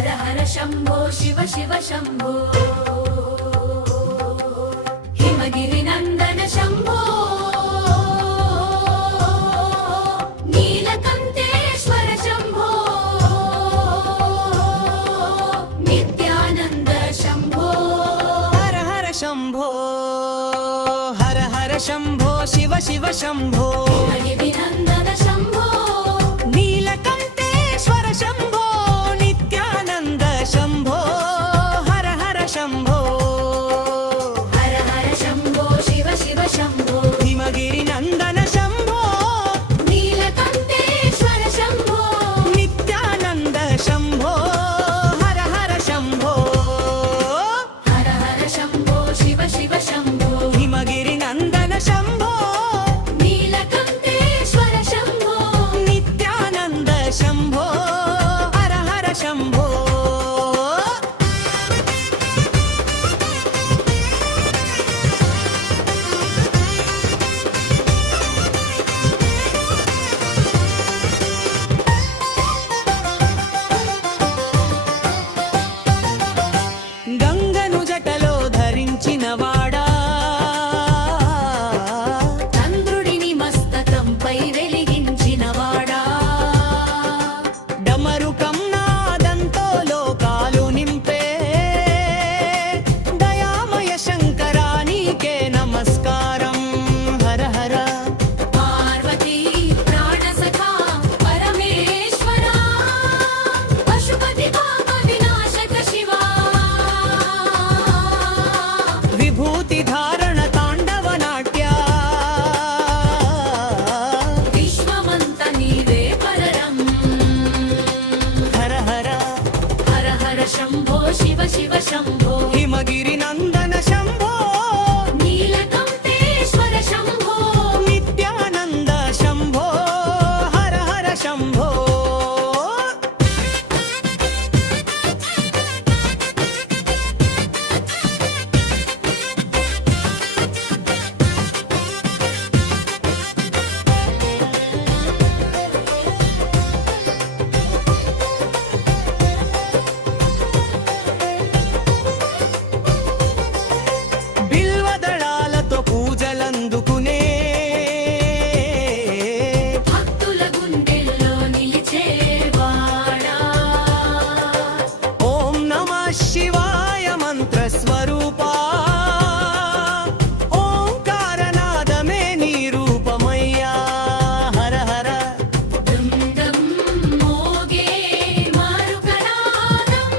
हर हर शंभो शिव शिव शंभो हिमगिरि नंदन शंभो नीलकंठेश्वर शंभो नित्यानंद शंभो हर हर शंभो हर हर शंभो शिव शिव शंभो हिमगिरि नंदन शंभो नीलकंठेश्वर शंभो नित्यानंद शंभो हर हर शंभो हर हर शंभो शिव शिव शंभो हिमगिरि नंदन शंभो नीलकंठेश्वर शंभो नित्यानंद शंभो हर हर शंभो हर हर शंभो शिव शिव शंभो हिमगिरि नंदन शंभो नीलकंठेश्वर शंभो नित्यानंद शंभो हर हर शंभो గంగను జటలో ధరించిన వాడా చంద్రుడిని మస్తకంపై వెలిగించిన వాడా డమరుకం నాదంతో లోకాలు నింపే దయామయ శంకరా నీకే నమస్కారం హర హర పార్వతీ ప్రాణసఖా పరమేశ్వరా పశుపతి పాప వినాశక శివా విభూతి ధారణ తాండవ నాట్య విశ్వమంత నీవే పరరం హర హర హర హర శంభో శివ శివ శంభో హిమగిరి నందన శంభో నీలకంఠేశ్వర శంభో నిత్యానంద శంభో హర హర శంభో బిల్వదళాలతో పూజలందుకునే భక్తుల గుండెల్లో నిలిచేవాడా ఓం నమః శివాయ మంత్ర స్వరూపా ఓంకారనాదమే నీ రూపమయ్యా హర హర దుందం మోగే మారుకనాదం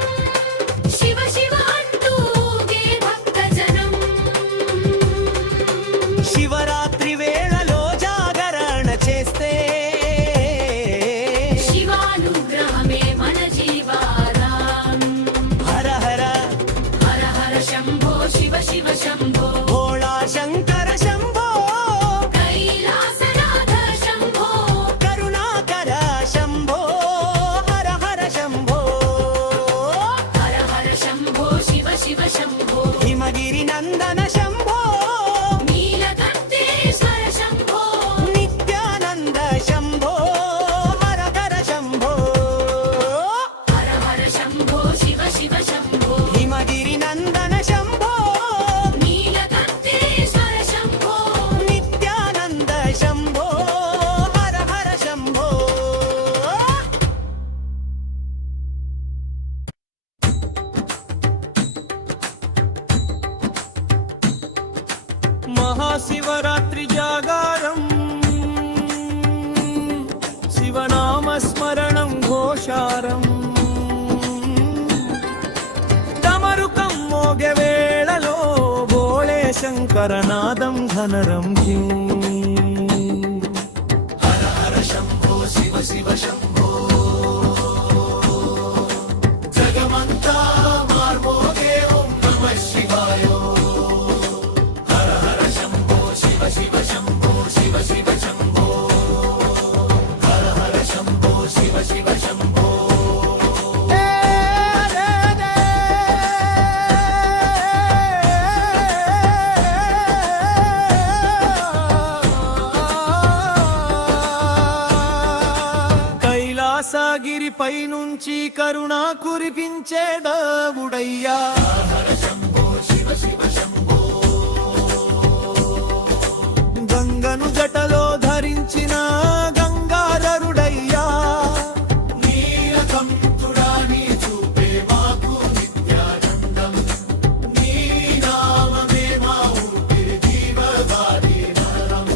శివ శివ అంటూగే భక్తజనం శివరాత్రి వేళలో జాగరణ చేస్తే శివానుగ్రహమే మన జీవారాం హర హర హర హర శంభో శివ శివ శంభో భోళా శంకర శంభో కైలాసనాథ శంభో కరుణాకర శంభో హర హర శంభో హర హర శంభో శివ శివ శంభో హిమగిరి నందన శంభో నీలకంఠేశ్వర శంభో నిత్యానంద శంభో హర హర శంభో హర హర శంభో శివ శివ శంభో హిమగిరి నందన శంభో నీలకంఠేశ్వర శంభో నిత్యానంద శంభో హర హర శంభో మహాశివరాత్రి జాగారం శివనామస్మరణం ఘోషారం డమరుకం మోగె వేళలో భోళే శంకరనాదం ఘనరం హర హర శంభో శివ శివ శంభో జగమంతా మార్మోగే ఓం నమః శివాయ హర హర శంభో శివ శివ శంభో శివ శివ శంభో హర హర శంభో శివ శివ శంభో కైలాస కైలాసగిరిపై నుంచి కరుణ కురిపించే దేవుడయ్యా గంగను జటలో ధరించిన గంగాధరుడయ్యా నీలకంఠుడా నీ చూపే మాకు నిత్యానందం నీ నామమే మా ఊపిరి జీవవారి నరం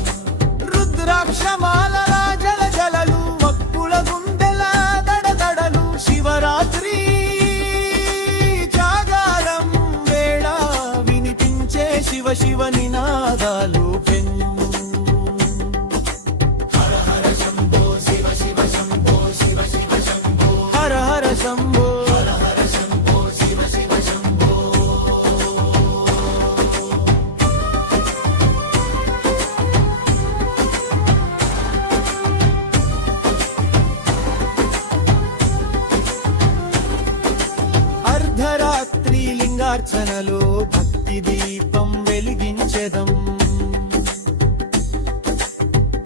రుద్రాక్షమాల జల జలలు మక్కుల గుండెల దడదడలు శివరాత్రి జాగారం వేళ వినిపించే శివ శివ నినాదాలు హర హర శంభో శివ శివ శంభో అర్ధరాత్రి లింగార్చనలో భక్తి దీపం వెలిగించెదం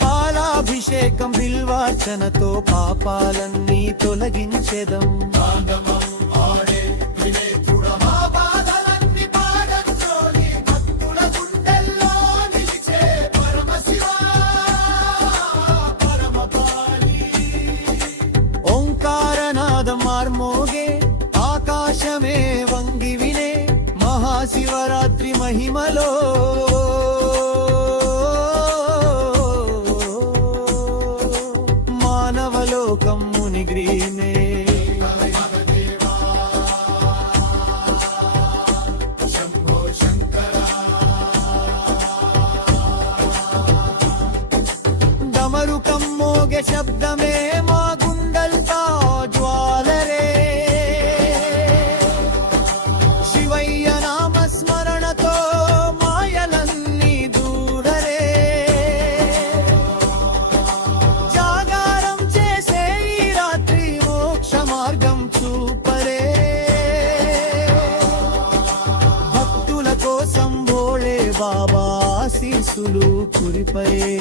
పాలాభిషేకం బిల్వార్చనతో పాపాలన్నీ తొలగించెదం ఓంకారనాదం మార్మోగే ఆకాశమే వంగి వినే మహాశివరాత్రి మహిమలో మానవలోకం మునిగ్రీనే డమరుకం మోగే శబ్దమే మా గుండల్తా జ్వాలరే శివయ్య నామస్మరణతో మాయలన్నీ దూరరే జాగారం చేసే ఈ రాత్రి మోక్ష మార్గం చూపరే భక్తుల కోసం భోళే బాబా ఆశీస్సులు కురిపయే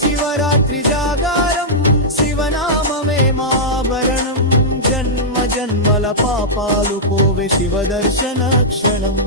శివరాత్రి జాగారం శివనామమే మాభరణం జన్మ జన్మల పాపాలు పోవే శివ దర్శన క్షణం